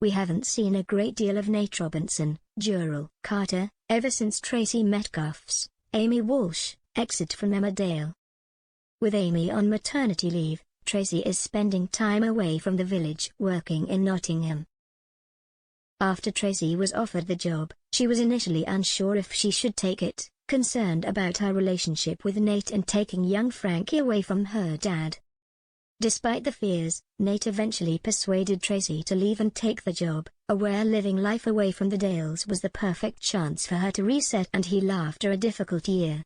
We haven't seen a great deal of Nate Robinson, Dural Carter, ever since Tracy Metcalf's, Amy Walsh, exit from Emmerdale. With Amy on maternity leave, Tracy is spending time away from the village working in Nottingham. After Tracy was offered the job, she was initially unsure if she should take it, concerned about her relationship with Nate and taking young Frankie away from her dad. Despite the fears, Nate eventually persuaded Tracy to leave and take the job, aware living life away from the Dales was the perfect chance for her to reset, and heal after a difficult year.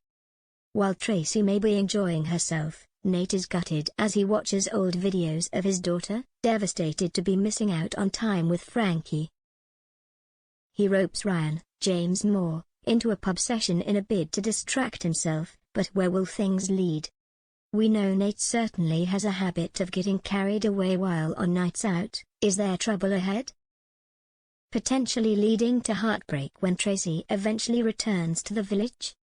While Tracy may be enjoying herself, Nate is gutted as he watches old videos of his daughter, devastated to be missing out on time with Frankie. He ropes Ryan, James Moore, into a pub session in a bid to distract himself, but where will things lead? We know Nate certainly has a habit of getting carried away while on nights out. Is there trouble ahead? Potentially leading to heartbreak when Tracy eventually returns to the village?